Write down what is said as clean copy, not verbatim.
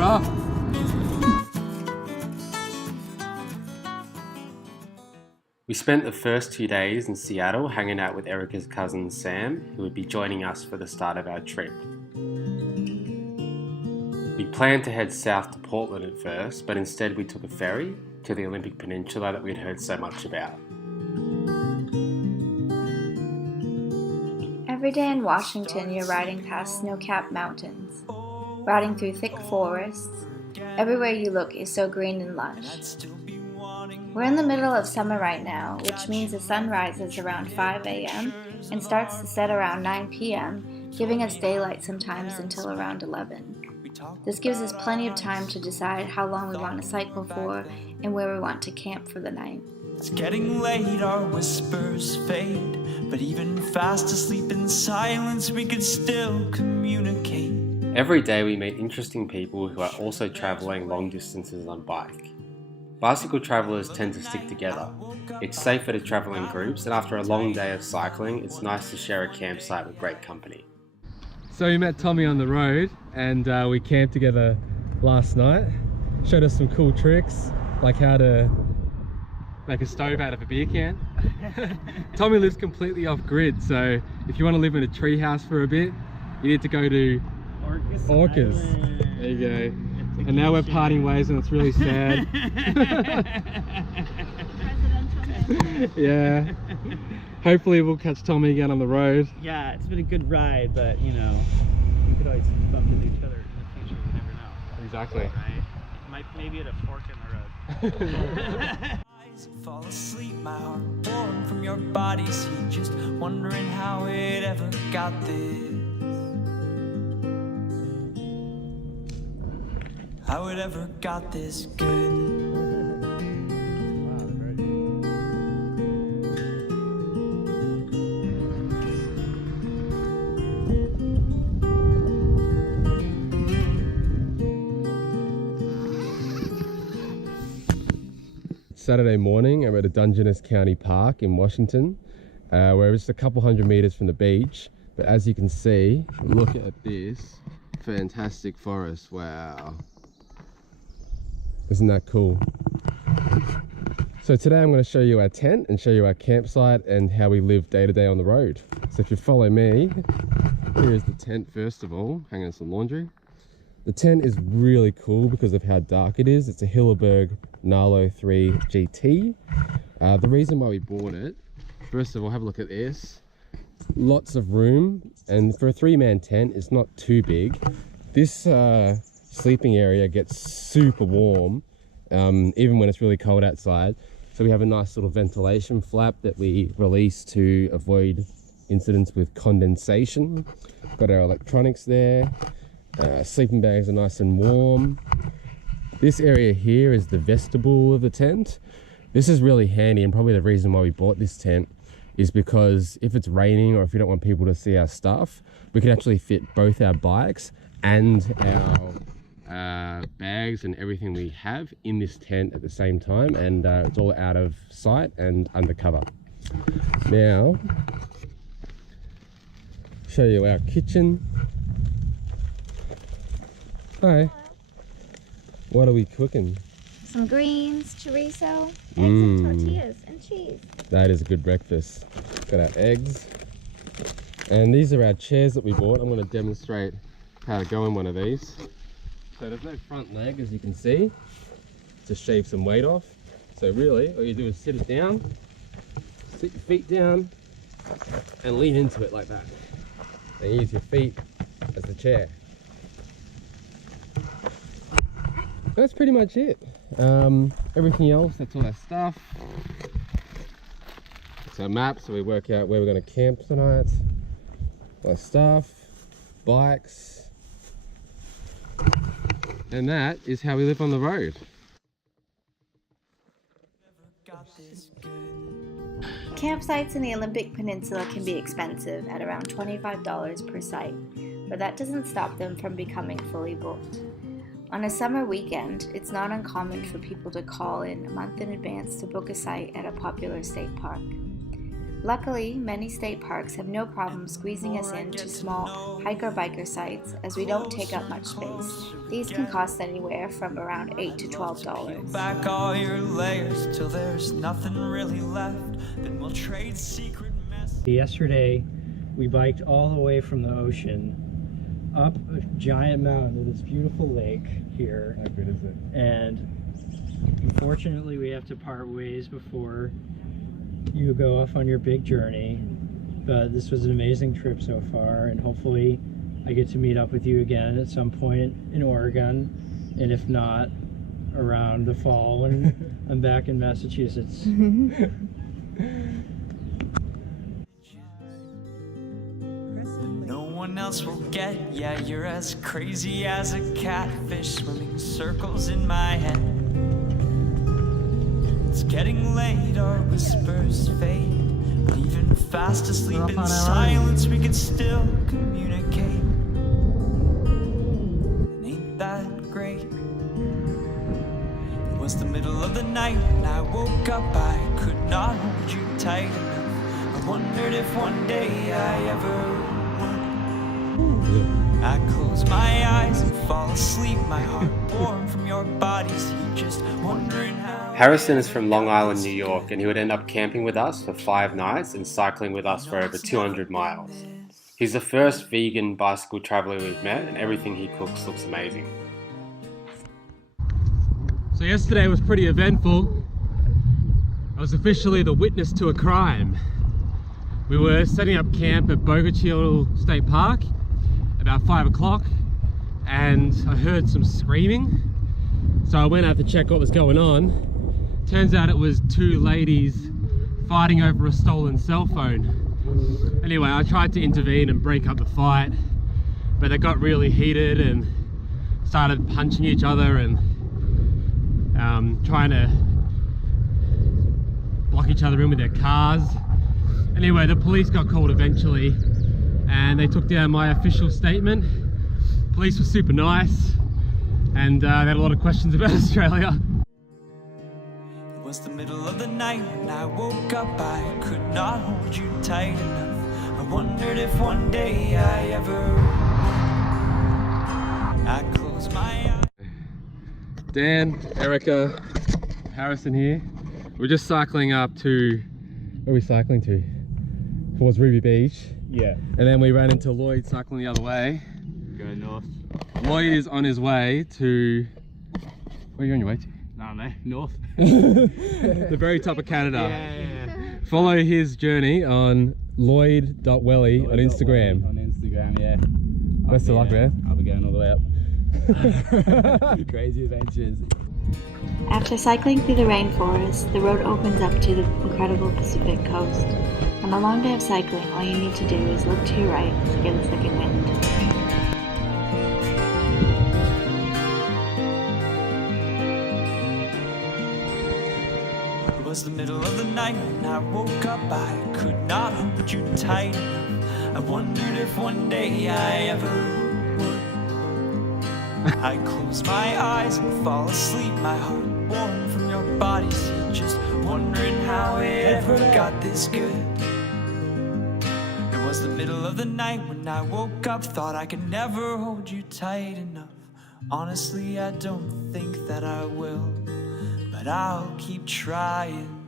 We're off. We spent the first 2 days in Seattle hanging out with Erica's cousin Sam, who would be joining us for the start of our trip. We planned to head south to Portland at first, but instead we took a ferry to the Olympic Peninsula that we'd heard so much about. Every day in Washington, you're riding past snow-capped mountains, riding through thick forests. Everywhere you look is so green and lush. We're in the middle of summer right now, which means the sun rises around 5 a.m. and starts to set around 9 p.m., giving us daylight sometimes until around 11. This gives us plenty of time to decide how long we want to cycle for and where we want to camp for the night. It's getting late, our whispers fade, but even fast asleep in silence, we could still communicate. Every day we meet interesting people who are also travelling long distances on bike. Bicycle travellers tend to stick together. It's safer to travel in groups, and after a long day of cycling, it's nice to share a campsite with great company. So we met Tommy on the road, and we camped together last night. Showed us some cool tricks, like how to make a stove out of a beer can. Tommy lives completely off grid, so if you want to live in a tree house for a bit, you need to go to Orcas. There you go. And now we're parting ways and it's really sad. Yeah. Hopefully we'll catch Tommy again on the road. Yeah, it's been a good ride, but you know, we could always bump into each other in the future, you never know. Exactly. Right? Maybe at a fork in the road. Fall asleep, my heart warm from your body's heat, just wondering how it ever got this. How it ever got this good. Saturday morning, I'm at a Dungeness County Park in Washington. We're just a couple hundred meters from the beach, but as you can see, look at this fantastic forest. Wow. Isn't that cool? So today I'm going to show you our tent and show you our campsite and how we live day to day on the road. So if you follow me, here is the tent first of all, hanging on some laundry. The tent is really cool because of how dark it is. It's a Hilleberg Nalo 3 GT. The reason why we bought it, first of all, have a look at this. Lots of room, and for a 3-man tent, it's not too big. This sleeping area gets super warm, even when it's really cold outside. So we have a nice little ventilation flap that we release to avoid incidents with condensation. Got our electronics there. Sleeping bags are nice and warm. This area here is the vestibule of the tent. This is really handy, and probably the reason why we bought this tent is because if it's raining or if we don't want people to see our stuff, we can actually fit both our bikes and our bags and everything we have in this tent at the same time, and it's all out of sight and under cover. Now, show you our kitchen. Hi. What are we cooking? Some greens, chorizo, eggs and tortillas, and cheese. That is a good breakfast. Got our eggs. And these are our chairs that we bought. I'm going to demonstrate how to go in one of these. So there's no front leg, as you can see, to shave some weight off. So really, all you do is sit it down, sit your feet down, and lean into it like that. And use your feet as the chair. That's pretty much it. Everything else, that's all our stuff. It's our map, so we work out where we're going to camp tonight. Our stuff, bikes, and that is how we live on the road. Campsites in the Olympic Peninsula can be expensive at around $25 per site, but that doesn't stop them from becoming fully booked. On a summer weekend, it's not uncommon for people to call in a month in advance to book a site at a popular state park. Luckily, many state parks have no problem squeezing us into small hiker-biker sites as we don't take up much space. These can cost anywhere from around $8 to $12. Back all your layers till there's nothing really left. Then we'll trade secret messages. Yesterday, we biked all the way from the ocean up a giant mountain to this beautiful lake here. How good is it? And unfortunately, we have to part ways before you go off on your big journey. But this was an amazing trip so far, and hopefully I get to meet up with you again at some point in Oregon, and if not, around the fall when I'm back in Massachusetts. No one else will get, yeah, you're as crazy as a catfish swimming circles in my head. It's getting late, our whispers fade, but even fast asleep in silence we can still communicate. And ain't that great? It was the middle of the night when I woke up, I could not hold you tight enough. I wondered if one day I ever would. I close my eyes and fall asleep, my heart warm from your body's heat, just wondering how. Harrison is from Long Island, New York, and he would end up camping with us for 5 nights and cycling with us for over 200 miles. He's the first vegan bicycle traveller we've met, and everything he cooks looks amazing. So yesterday was pretty eventful. I was officially the witness to a crime. We were setting up camp at Bogachiel State Park about 5 o'clock, and I heard some screaming. So I went out to check what was going on. Turns out it was 2 ladies fighting over a stolen cell phone. Anyway, I tried to intervene and break up the fight, but they got really heated and started punching each other and trying to block each other in with their cars. Anyway, the police got called eventually and they took down my official statement. Police were super nice and they had a lot of questions about Australia. It was the middle of the night when I woke up, I could not hold you tight enough. I wondered if one day I ever would. I closed my eyes. Dan, Erica, Harrison here. We're just cycling up to, where are we cycling to? Towards Ruby Beach. Yeah. And then we ran into Lloyd cycling the other way. Go north. Lloyd is on his way to, where are you on your way to? No, north. The very top of Canada. Yeah. Follow his journey on lloyd.welly on Instagram. On Instagram, yeah. Best of luck, man. I'll be going all the way up. Crazy adventures. After cycling through the rainforest, the road opens up to the incredible Pacific coast. On a long day of cycling, all you need to do is look to your right to get a second wind. It was the middle of the night when I woke up, I could not hold you tight enough. I wondered if one day I ever would. I close my eyes and fall asleep, my heart warm from your body's heat, just wondering how it ever got this good. It was the middle of the night when I woke up, thought I could never hold you tight enough. Honestly, I don't think that I will, but I'll keep trying.